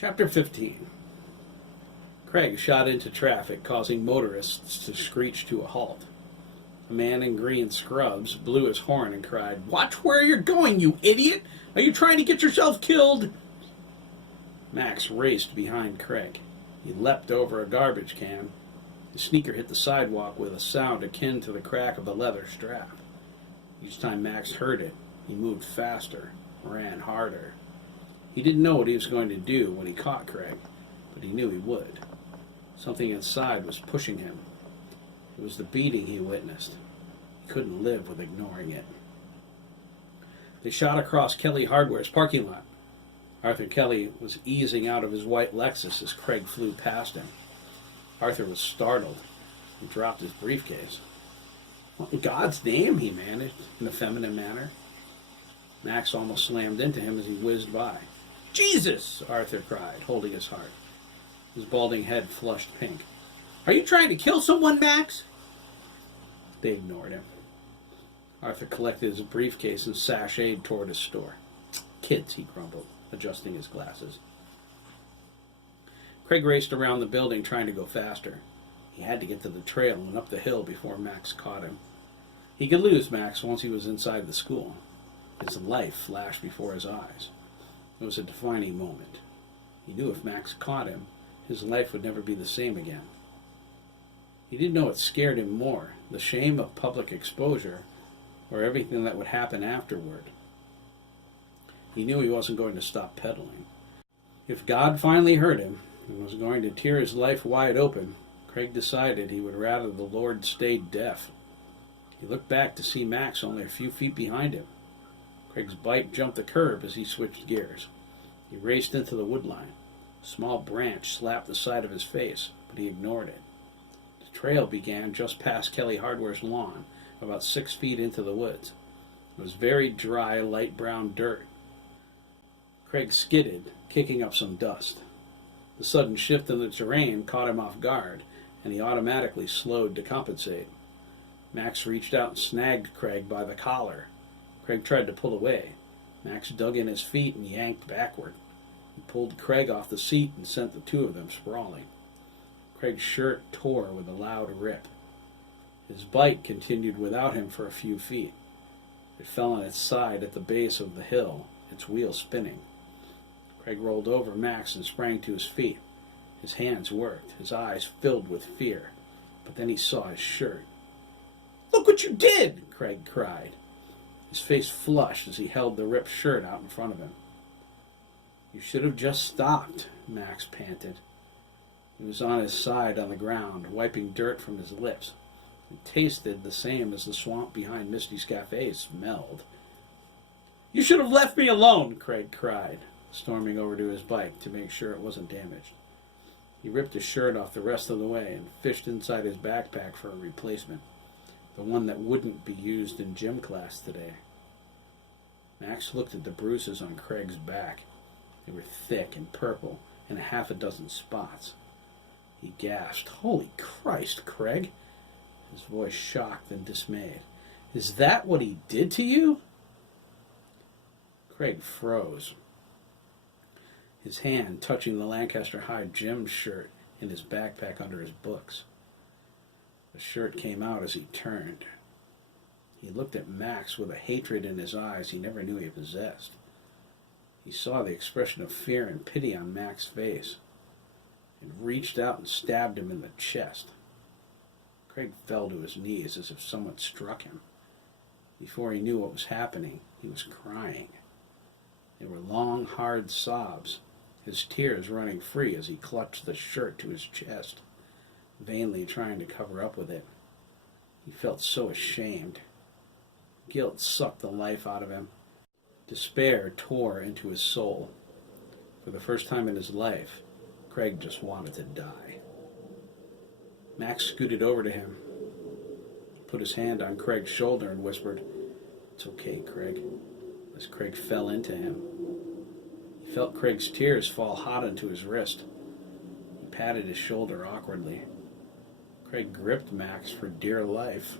Chapter 15. Craig shot into traffic, causing motorists to screech to a halt. A man in green scrubs blew his horn and cried, "Watch where you're going, you idiot! Are you trying to get yourself killed?" Max raced behind Craig. He leapt over a garbage can. The sneaker hit the sidewalk with a sound akin to the crack of a leather strap. Each time Max heard it, he moved faster, ran harder. He didn't know what he was going to do when he caught Craig, but he knew he would. Something inside was pushing him. It was the beating he witnessed. He couldn't live with ignoring it. They shot across Kelly Hardware's parking lot. Arthur Kelly was easing out of his white Lexus as Craig flew past him. Arthur was startled. He dropped his briefcase. "What in God's name?" he managed, in a feminine manner. Max almost slammed into him as he whizzed by. "Jesus!" Arthur cried, holding his heart. His balding head flushed pink. "Are you trying to kill someone, Max?" They ignored him. Arthur collected his briefcase and sashayed toward his store. "Kids," he grumbled, adjusting his glasses. Craig raced around the building trying to go faster. He had to get to the trail and up the hill before Max caught him. He could lose Max once he was inside the school. His life flashed before his eyes. It was a defining moment. He knew if Max caught him, his life would never be the same again. He didn't know what scared him more, the shame of public exposure or everything that would happen afterward. He knew he wasn't going to stop pedaling. If God finally heard him and was going to tear his life wide open, Craig decided he would rather the Lord stayed deaf. He looked back to see Max only a few feet behind him. Craig's bike jumped the curb as he switched gears. He raced into the woodline. A small branch slapped the side of his face, but he ignored it. The trail began just past Kelly Hardware's lawn, about 6 feet into the woods. It was very dry, light brown dirt. Craig skidded, kicking up some dust. The sudden shift in the terrain caught him off guard, and he automatically slowed to compensate. Max reached out and snagged Craig by the collar. Craig tried to pull away. Max dug in his feet and yanked backward. He pulled Craig off the seat and sent the two of them sprawling. Craig's shirt tore with a loud rip. His bike continued without him for a few feet. It fell on its side at the base of the hill, its wheels spinning. Craig rolled over Max and sprang to his feet. His hands worked, his eyes filled with fear. But then he saw his shirt. "Look what you did!" Craig cried. His face flushed as he held the ripped shirt out in front of him. "You should have just stopped," Max panted. He was on his side on the ground, wiping dirt from his lips. It tasted the same as the swamp behind Misty's Cafe smelled. "You should have left me alone," Craig cried, storming over to his bike to make sure it wasn't damaged. He ripped his shirt off the rest of the way and fished inside his backpack for a replacement, the one that wouldn't be used in gym class today. Max looked at the bruises on Craig's back. They were thick and purple, and a half a dozen spots. He gasped, "Holy Christ, Craig!" His voice shocked and dismayed. "Is that what he did to you?" Craig froze, his hand touching the Lancaster High gym shirt in his backpack under his books. The shirt came out as he turned. He looked at Max with a hatred in his eyes he never knew he possessed. He saw the expression of fear and pity on Max's face, and reached out and stabbed him in the chest. Craig fell to his knees as if someone struck him. Before he knew what was happening, he was crying. They were long, hard sobs, his tears running free as he clutched the shirt to his chest, vainly trying to cover up with it. He felt so ashamed. Guilt sucked the life out of him. Despair tore into his soul. For the first time in his life, Craig just wanted to die. Max scooted over to him, put his hand on Craig's shoulder and whispered, "It's okay, Craig," as Craig fell into him. He felt Craig's tears fall hot into his wrist. He patted his shoulder awkwardly. Craig gripped Max for dear life.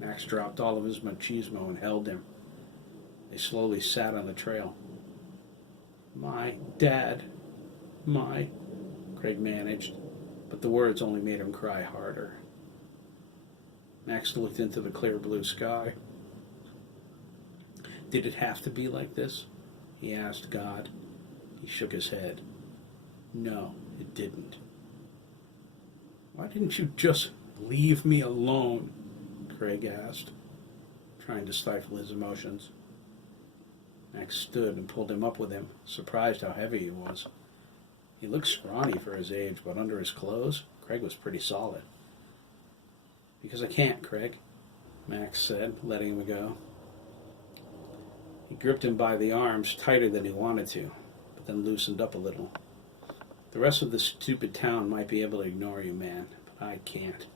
Max dropped all of his machismo and held him. They slowly sat on the trail. My dad. My, Craig managed, but the words only made him cry harder. Max looked into the clear blue sky. Did it have to be like this? He asked God. He shook his head. No, it didn't. Why didn't you just leave me alone? Craig asked, trying to stifle his emotions. Max stood and pulled him up with him, surprised how heavy he was. He looked scrawny for his age, but under his clothes, Craig was pretty solid. Because I can't, Craig, Max said, letting him go. He gripped him by the arms tighter than he wanted to, but then loosened up a little. The rest of the stupid town might be able to ignore you, man, but I can't.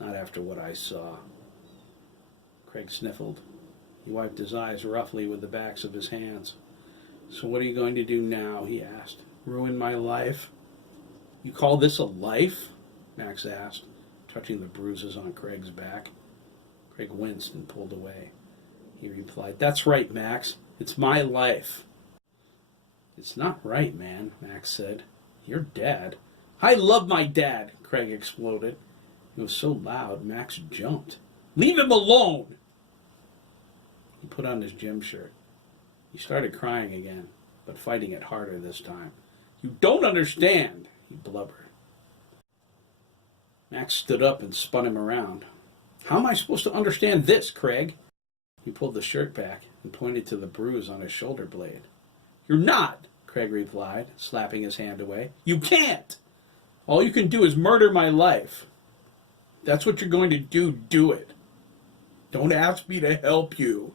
Not after what I saw. Craig sniffled. He wiped his eyes roughly with the backs of his hands. So what are you going to do now? He asked. Ruin my life? You call this a life? Max asked, touching the bruises on Craig's back. Craig winced and pulled away. He replied, That's right, Max. It's my life. It's not right, man, Max said. Your dad. I love my dad, Craig exploded. It was so loud, Max jumped. Leave him alone! He put on his gym shirt. He started crying again, but fighting it harder this time. You don't understand, he blubbered. Max stood up and spun him around. How am I supposed to understand this, Craig? He pulled the shirt back and pointed to the bruise on his shoulder blade. You're not, Craig replied, slapping his hand away. You can't! All you can do is murder my life. If that's what you're going to do, do it. Don't ask me to help you.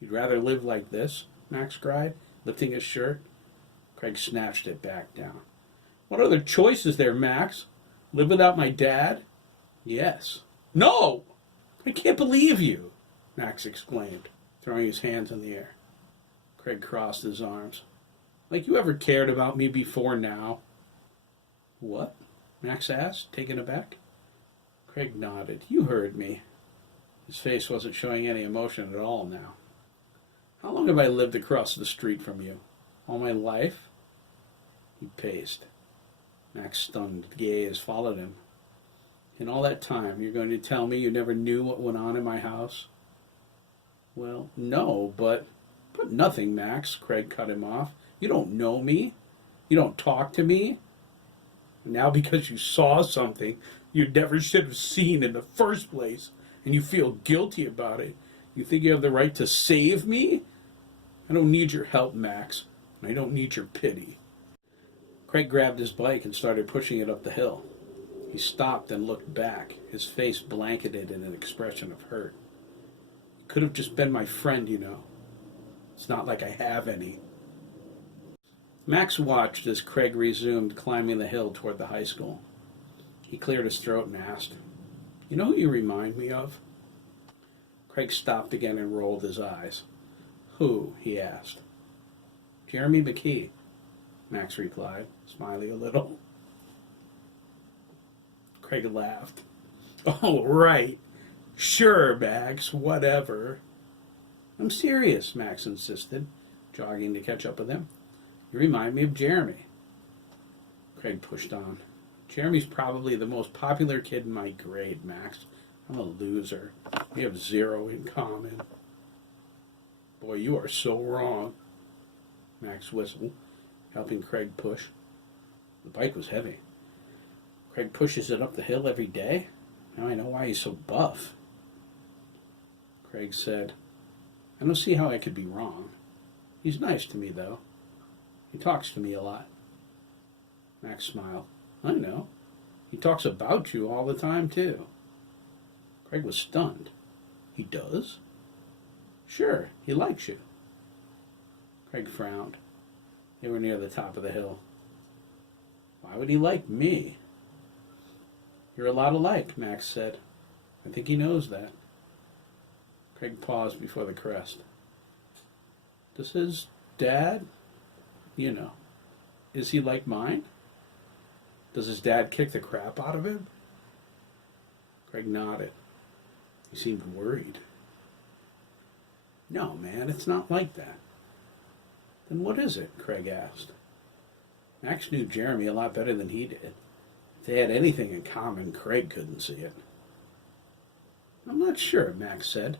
You'd rather live like this? Max cried, lifting his shirt. Craig snatched it back down. What other choice is there, Max? Live without my dad? Yes. No! I can't believe you, Max exclaimed, throwing his hands in the air. Craig crossed his arms. Like you ever cared about me before now? What? Max asked, taken aback. Craig nodded. You heard me. His face wasn't showing any emotion at all now. How long have I lived across the street from you? All my life? He paced. Max's stunned gaze followed him. In all that time, you're going to tell me you never knew what went on in my house? Well, no, but nothing, Max, Craig cut him off. You don't know me. You don't talk to me. Now because you saw something you never should have seen in the first place, and you feel guilty about it, you think you have the right to save me? I don't need your help, Max. I don't need your pity. Craig grabbed his bike and started pushing it up the hill. He stopped and looked back, his face blanketed in an expression of hurt. You could have just been my friend, you know. It's not like I have any. Max watched as Craig resumed climbing the hill toward the high school. He cleared his throat and asked, You know who you remind me of? Craig stopped again and rolled his eyes. Who? He asked. Jeremy McKee, Max replied, smiling a little. Craig laughed. Oh, right. Sure, Max, whatever. I'm serious, Max insisted, jogging to catch up with him. You remind me of Jeremy. Craig pushed on. Jeremy's probably the most popular kid in my grade, Max. I'm a loser. We have zero in common. Boy, you are so wrong, Max whistled, helping Craig push. The bike was heavy. Craig pushes it up the hill every day? Now I know why he's so buff. Craig said, I don't see how I could be wrong. He's nice to me, though. He talks to me a lot. Max smiled. I know. He talks about you all the time, too. Craig was stunned. He does? Sure, he likes you. Craig frowned. They were near the top of the hill. Why would he like me? You're a lot alike, Max said. I think he knows that. Craig paused before the crest. Does his dad, is he like mine? Does his dad kick the crap out of him? Craig nodded. He seemed worried. No, man, it's not like that. Then what is it? Craig asked. Max knew Jeremy a lot better than he did. If they had anything in common, Craig couldn't see it. I'm not sure, Max said.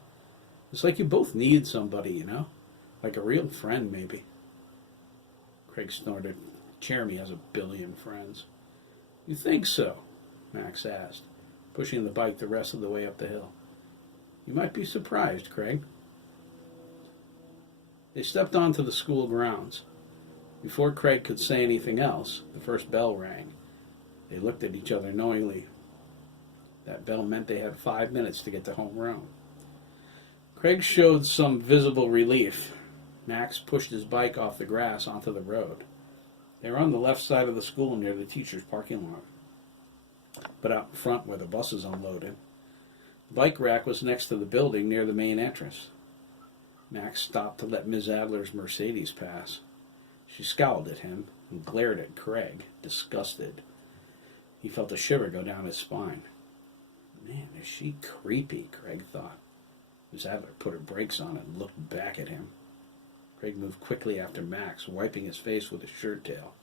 It's like you both need somebody, you know? Like a real friend, maybe. Craig snorted. Jeremy has 1 billion friends. You think so? Max asked, pushing the bike the rest of the way up the hill. You might be surprised, Craig. They stepped onto the school grounds. Before Craig could say anything else, the first bell rang. They looked at each other knowingly. That bell meant they had 5 minutes to get to homeroom. Craig showed some visible relief. Max pushed his bike off the grass onto the road. They were on the left side of the school near the teacher's parking lot, but out in front where the buses unloaded. The bike rack was next to the building near the main entrance. Max stopped to let Ms. Adler's Mercedes pass. She scowled at him and glared at Craig, disgusted. He felt a shiver go down his spine. Man, is she creepy, Craig thought. Ms. Adler put her brakes on and looked back at him. Craig moved quickly after Max, wiping his face with his shirt tail.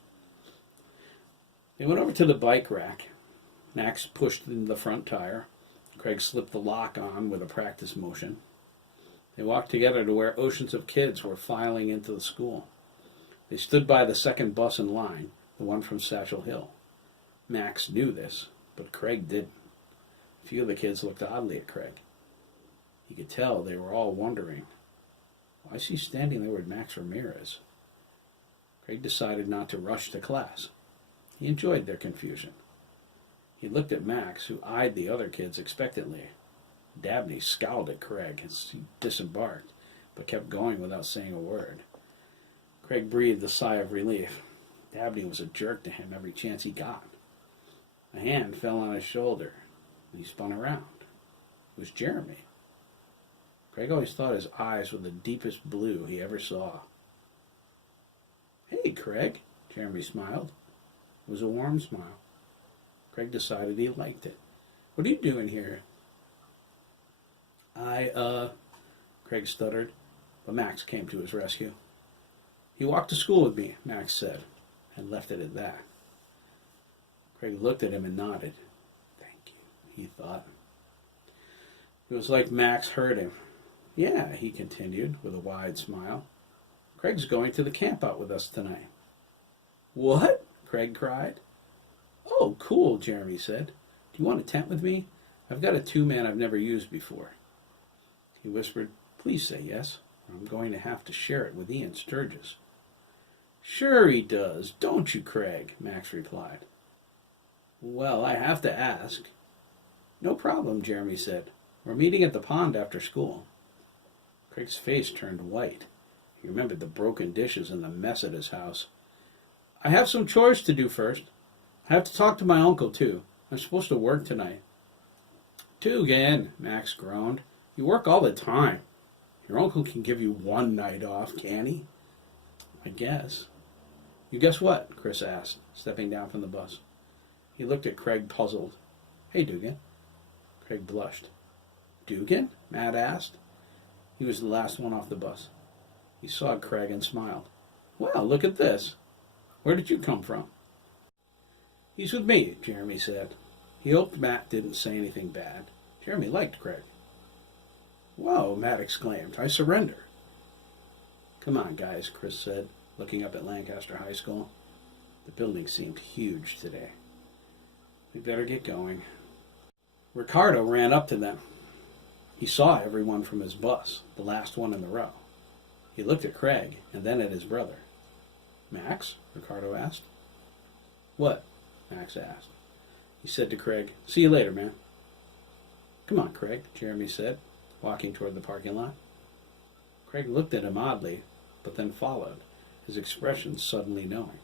They went over to the bike rack. Max pushed in the front tire. Craig slipped the lock on with a practice motion. They walked together to where oceans of kids were filing into the school. They stood by the second bus in line, the one from Satchel Hill. Max knew this, but Craig didn't. A few of the kids looked oddly at Craig. He could tell they were all wondering, why is he standing there with Max Ramirez? Craig decided not to rush to class. He enjoyed their confusion. He looked at Max, who eyed the other kids expectantly. Dabney scowled at Craig as he disembarked, but kept going without saying a word. Craig breathed a sigh of relief. Dabney was a jerk to him every chance he got. A hand fell on his shoulder, and he spun around. It was Jeremy. Craig always thought his eyes were the deepest blue he ever saw. Hey, Craig, Jeremy smiled. It was a warm smile. Craig decided he liked it. What are you doing here? Craig stuttered, but Max came to his rescue. He walked to school with me, Max said, and left it at that. Craig looked at him and nodded. Thank you, he thought. It was like Max heard him. Yeah, he continued with a wide smile. Craig's going to the camp out with us tonight. What? Craig cried. Oh, cool, Jeremy said. Do you want a tent with me? I've got a 2-man I've never used before. He whispered, please say yes, or I'm going to have to share it with Ian Sturgis. Sure he does, don't you, Craig? Max replied. Well, I have to ask. No problem, Jeremy said. We're meeting at the pond after school. Craig's face turned white. He remembered the broken dishes and the mess at his house. I have some chores to do first. I have to talk to my uncle, too. I'm supposed to work tonight. Dougan, Max groaned. You work all the time. Your uncle can give you 1 night off, can he? I guess. You guess what? Chris asked, stepping down from the bus. He looked at Craig, puzzled. Hey, Dougan. Craig blushed. Dougan? Matt asked. He was the last one off the bus. He saw Craig and smiled. Well, look at this. Where did you come from? He's with me, Jeremy said. He hoped Matt didn't say anything bad. Jeremy liked Craig. Whoa, Matt exclaimed. I surrender. Come on, guys, Chris said, looking up at Lancaster High School. The building seemed huge today. We better get going. Ricardo ran up to them. He saw everyone from his bus, the last one in the row. He looked at Craig and then at his brother. Max? Ricardo asked. What? Max asked. He said to Craig, see you later, man. Come on, Craig, Jeremy said, walking toward the parking lot. Craig looked at him oddly, but then followed, his expression suddenly knowing.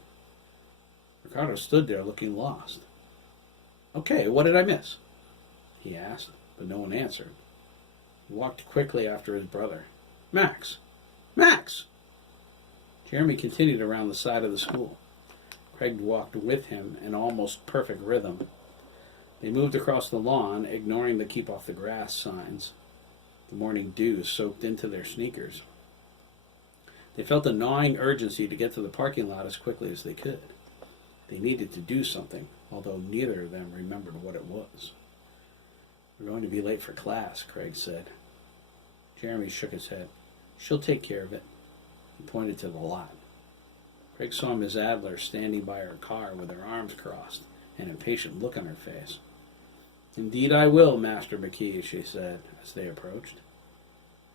Ricardo stood there looking lost. Okay, what did I miss? He asked, but no one answered. He walked quickly after his brother. Max! Max! Jeremy continued around the side of the school. Craig walked with him in almost perfect rhythm. They moved across the lawn, ignoring the keep off the grass signs. The morning dew soaked into their sneakers. They felt a gnawing urgency to get to the parking lot as quickly as they could. They needed to do something, although neither of them remembered what it was. "We're going to be late for class," Craig said. Jeremy shook his head. "She'll take care of it." He pointed to the lot. Craig saw Miss Adler standing by her car with her arms crossed, an impatient look on her face. "Indeed I will, Master McKee," she said as they approached.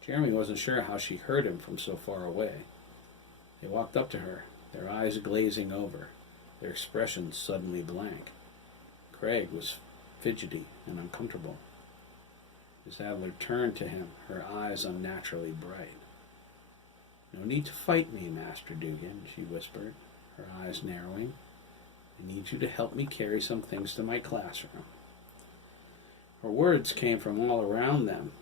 Jeremy wasn't sure how she heard him from so far away. They walked up to her, their eyes glazing over, their expressions suddenly blank. Craig was fidgety and uncomfortable. Miss Adler turned to him, her eyes unnaturally bright. "No need to fight me, Master Dougan," she whispered, her eyes narrowing. "I need you to help me carry some things to my classroom." Her words came from all around them.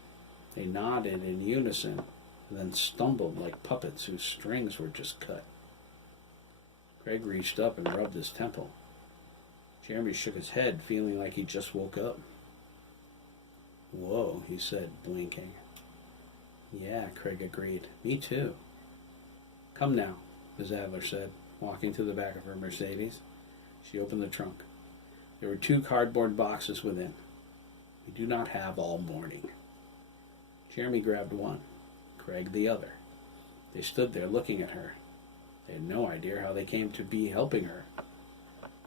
They nodded in unison, and then stumbled like puppets whose strings were just cut. Craig reached up and rubbed his temple. Jeremy shook his head, feeling like he just woke up. "Whoa," he said, blinking. "Yeah," Craig agreed. "Me too." "Come now," Miss Adler said, walking to the back of her Mercedes. She opened the trunk. There were 2 cardboard boxes within. "We do not have all morning." Jeremy grabbed one, Craig the other. They stood there looking at her. They had no idea how they came to be helping her.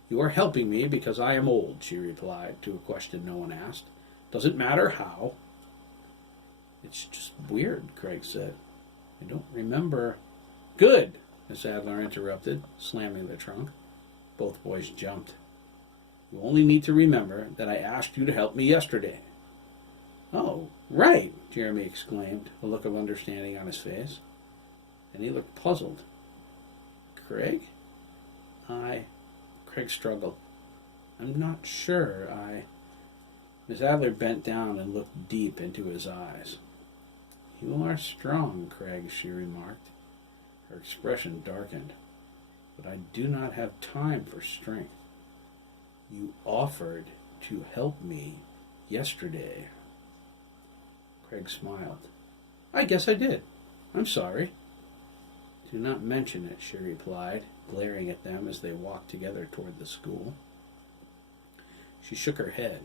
"You are helping me because I am old," she replied to a question no one asked. "Doesn't matter how." "It's just weird," Craig said. "I don't remember." "Good," Miss Adler interrupted, slamming the trunk. Both boys jumped. "You only need to remember that I asked you to help me yesterday." "Oh, right," Jeremy exclaimed, a look of understanding on his face. Then he looked puzzled. "Craig? Craig struggled. "I'm not sure. Miss Adler bent down and looked deep into his eyes. "You are strong, Craig," she remarked. Her expression darkened. "But I do not have time for strength. You offered to help me yesterday." Craig smiled. "I guess I did. I'm sorry." "Do not mention it," she replied, glaring at them as they walked together toward the school. She shook her head.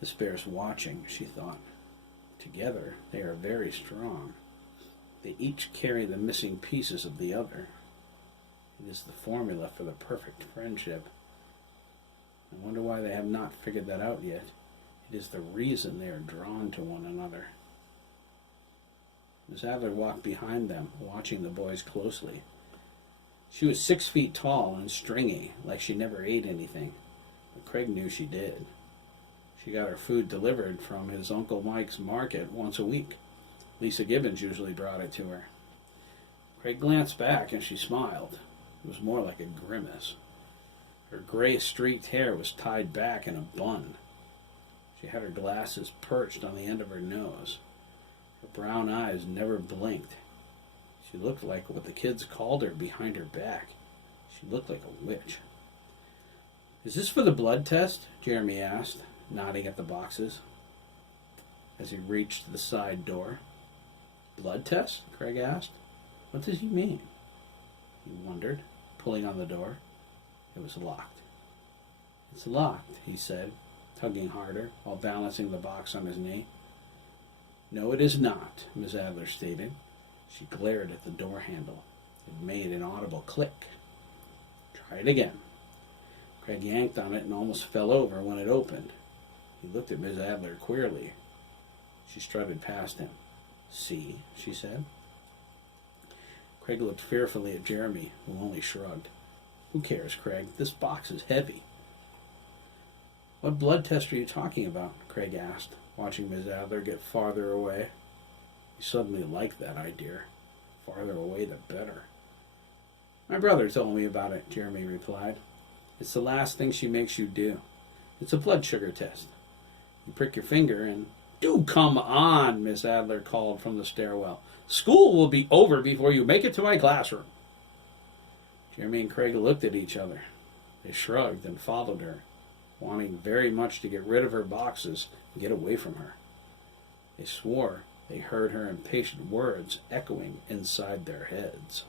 "This bears watching," she thought. Together they are very strong. They each carry the missing pieces of the other. It is the formula for the perfect friendship. I wonder why they have not figured that out yet. It is the reason they are drawn to one another. Miss Adler walked behind them, watching the boys closely. She was 6 feet tall and stringy, like she never ate anything, but Craig knew she did. She got her food delivered from his Uncle Mike's market once a week. Lisa Gibbons usually brought it to her. Craig glanced back and she smiled. It was more like a grimace. Her gray streaked hair was tied back in a bun. She had her glasses perched on the end of her nose. Her brown eyes never blinked. She looked like what the kids called her behind her back. She looked like a witch. "Is this for the blood test?" Jeremy asked, nodding at the boxes as he reached the side door. "Blood test?" Craig asked. "What does he mean?" He wondered, pulling on the door. It was locked. "It's locked," he said, tugging harder while balancing the box on his knee. "No, it is not," Miss Adler stated. She glared at the door handle. It made an audible click. "Try it again." Craig yanked on it and almost fell over when it opened. He looked at Miss Adler queerly. She strutted past him. "See?" she said. Craig looked fearfully at Jeremy, who only shrugged. "Who cares, Craig? This box is heavy." "What blood test are you talking about?" Craig asked, watching Miss Adler get farther away. He suddenly liked that idea. Farther away, the better. "My brother told me about it," Jeremy replied. "It's the last thing she makes you do. It's a blood sugar test. You prick your finger and..." "Do come on," Miss Adler called from the stairwell. "School will be over before you make it to my classroom." Jeremy and Craig looked at each other. They shrugged and followed her, wanting very much to get rid of her boxes and get away from her. They swore They heard her impatient words echoing inside their heads.